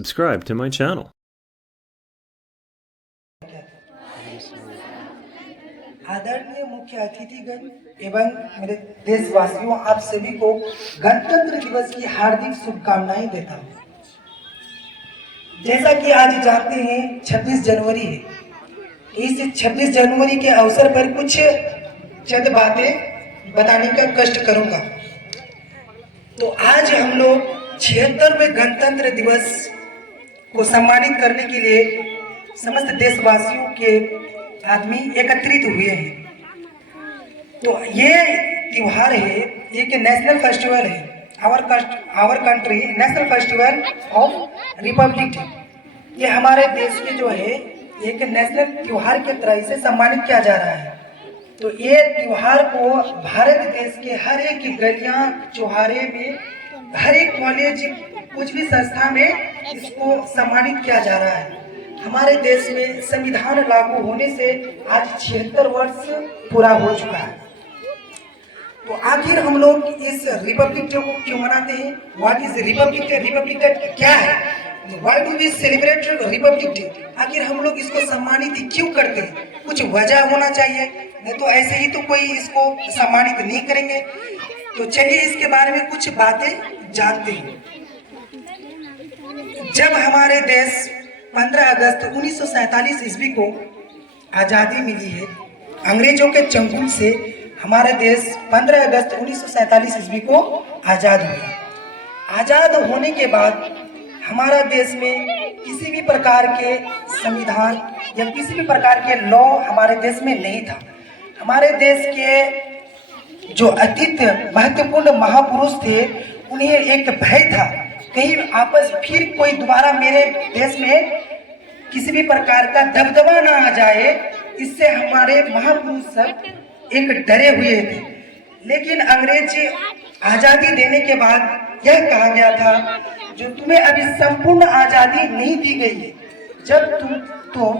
subscribe to my channel. आदरणीय मुख्य अतिथिगण एवं मेरे देशवासियों, आप सभी को गणतंत्र दिवस की हार्दिक शुभकामनाएं देता हूं। जैसा कि आज जानते हैं 26 जनवरी है। इस 26 जनवरी के अवसर पर कुछ चंद बातें बताने का कष्ट करूंगा। तो आज हम लोग 76वें गणतंत्र दिवस को सम्मानित करने के लिए समस्त देशवासियों के आदमी एकत्रित हुए हैं। तो ये त्योहार है, एक नेशनल फेस्टिवल है, our country national festival of Republic Day. ये हमारे देश के जो है एक नेशनल त्योहार के तरह से सम्मानित किया जा रहा है। तो ये त्योहार को भारत देश के हर एक गलियां चौराहे में, हर एक कॉलेज, कुछ भी संस्था में इसको सम्मानित किया जा रहा है। हमारे देश में संविधान लागू होने से आज 76 वर्ष पूरा हो चुका है। तो आखिर हम लोग इस रिपब्लिक डे को क्यों मनाते हैं? What is Republic Day? Republic Day क्या है? Why do we celebrate Republic Day? आखिर हम लोग इसको सम्मानित क्यों करते हैं? कुछ वजह होना चाहिए, नहीं तो ऐसे ही तो कोई इसको सम्मानित नहीं करेंगे। तो चलिए इसके बारे में कुछ बातें जानते हैं। जब हमारे देश 15 अगस्त 1947 ईस्वी को आज़ादी मिली है अंग्रेजों के चंगुल से, हमारा देश 15 अगस्त 1947 ईस्वी को आज़ाद हुआ। आज़ाद होने के बाद हमारा देश में किसी भी प्रकार के संविधान या किसी भी प्रकार के लॉ हमारे देश में नहीं था। हमारे देश के जो अतीत महत्वपूर्ण महापुरुष थे, उन्हें एक भय था कहीं आपस फिर कोई दोबारा मेरे देश में किसी भी प्रकार का दबदबा ना आ जाए। इससे हमारे महापुरुष सब एक डरे हुए थे। लेकिन अंग्रेज आज़ादी देने के बाद यह कहा गया था, जो तुम्हें अभी संपूर्ण आज़ादी नहीं दी गई है, जब तुम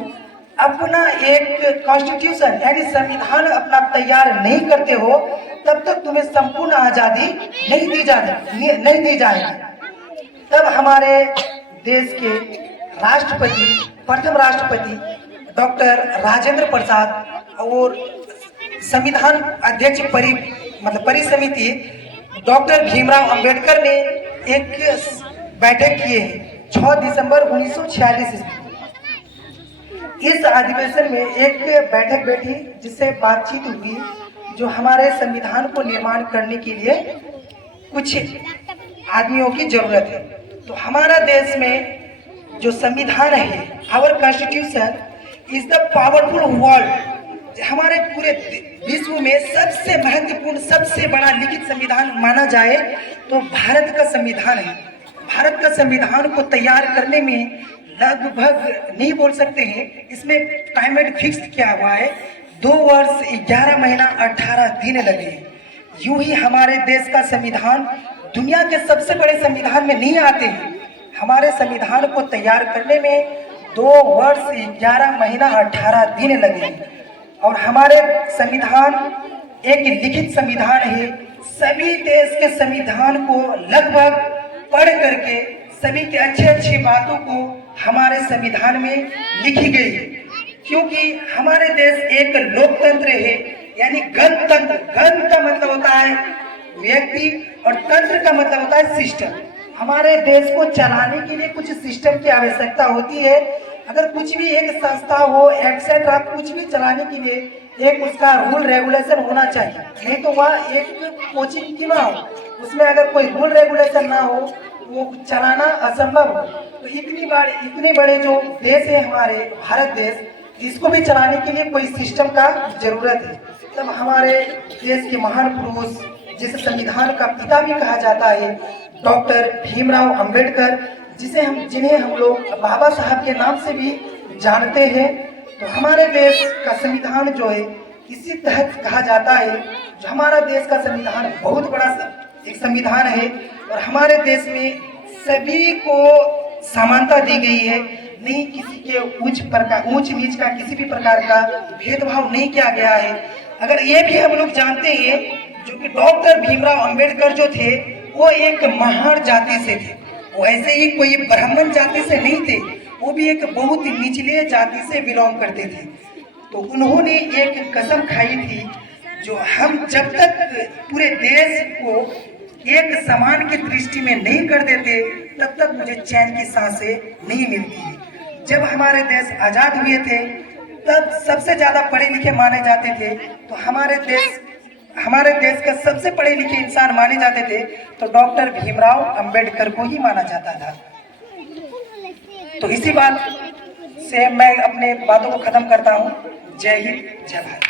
अपना एक कॉन्स्टिट्यूशन यानी संविधान अपना तैयार नहीं करते हो, तब तक तुम्हें संपूर्ण आज़ादी नहीं दी जाएगी। तब हमारे देश के राष्ट्रपति, प्रथम राष्ट्रपति डॉक्टर राजेंद्र प्रसाद और संविधान अध्यक्ष परिसमिति डॉक्टर भीमराव अंबेडकर ने एक बैठक किए हैं 6 दिसंबर 1946 ईस्वी। इस अधिवेशन में एक बैठक बैठी जिससे बातचीत हुई, जो हमारे संविधान को निर्माण करने के लिए कुछ आदमियों की जरूरत है। तो हमारा देश में जो संविधान है, our constitution is the powerful world. हमारे पूरे विश्व में सबसे महत्वपूर्ण, सबसे बड़ा लिखित संविधान माना जाए तो भारत का संविधान है। भारत का संविधान को तैयार करने में लगभग नहीं बोल सकते हैं, इसमें टाइम फिक्स किया हुआ है, 2 वर्ष 11 महीना 18 दिन लगे। यूं ही हमारे देश का संविधान दुनिया के सबसे बड़े संविधान में नहीं आते हैं। हमारे संविधान को तैयार करने में 2 वर्ष 11 महीना 18 दिन लगे। और हमारे संविधान एक लिखित संविधान है। सभी देश के संविधान को लगभग पढ़ करके सभी के अच्छी बातों को हमारे संविधान में लिखी गई है। क्योंकि हमारे देश एक लोकतंत्र है, यानी गणतंत्र। गण का मतलब होता है व्यक्ति और तंत्र का मतलब होता है सिस्टम। हमारे देश को चलाने के लिए कुछ सिस्टम की आवश्यकता होती है। अगर कुछ भी एक संस्था हो एक्सेट्रा, कुछ भी चलाने के लिए एक उसका रूल रेगुलेशन होना चाहिए, नहीं तो वह एक कोचिंग की ना हो, उसमें अगर कोई रूल रेगुलेशन ना हो वो चलाना असंभव हो। तो इतने बड़े जो देश है हमारे भारत देश, इसको भी चलाने के लिए कोई सिस्टम का जरूरत है। तब हमारे देश के महान पुरुष, जिसे संविधान का पिता भी कहा जाता है, डॉक्टर भीमराव अंबेडकर, जिन्हें हम लोग बाबा साहब के नाम से भी जानते हैं। तो हमारे देश का संविधान जो है इसी तहत कहा जाता है। जो हमारा देश का संविधान बहुत बड़ा एक संविधान है और हमारे देश में सभी को समानता दी गई है। नहीं किसी के ऊंच नीच का किसी भी प्रकार का भेदभाव नहीं किया गया है। अगर ये भी हम लोग जानते हैं, जो कि डॉक्टर भीमराव अंबेडकर जो थे वो एक महान जाति से थे। वो ऐसे ही कोई ब्राह्मण जाति से नहीं थे, वो भी एक बहुत निचले जाति से बिलोंग करते थे। तो उन्होंने एक कसम खाई थी, जो हम जब तक पूरे देश को एक समान की दृष्टि में नहीं कर देते तब तक मुझे चैन की सांसें नहीं मिलती। जब हमारे देश आजाद हुए थे तब सबसे ज्यादा पढ़े लिखे माने जाते थे, तो हमारे देश का सबसे पढ़े लिखे इंसान माने जाते थे तो डॉक्टर भीमराव अंबेडकर को ही माना जाता था। तो इसी बात से मैं अपने बातों को खत्म करता हूँ। जय हिंद, जय भारत।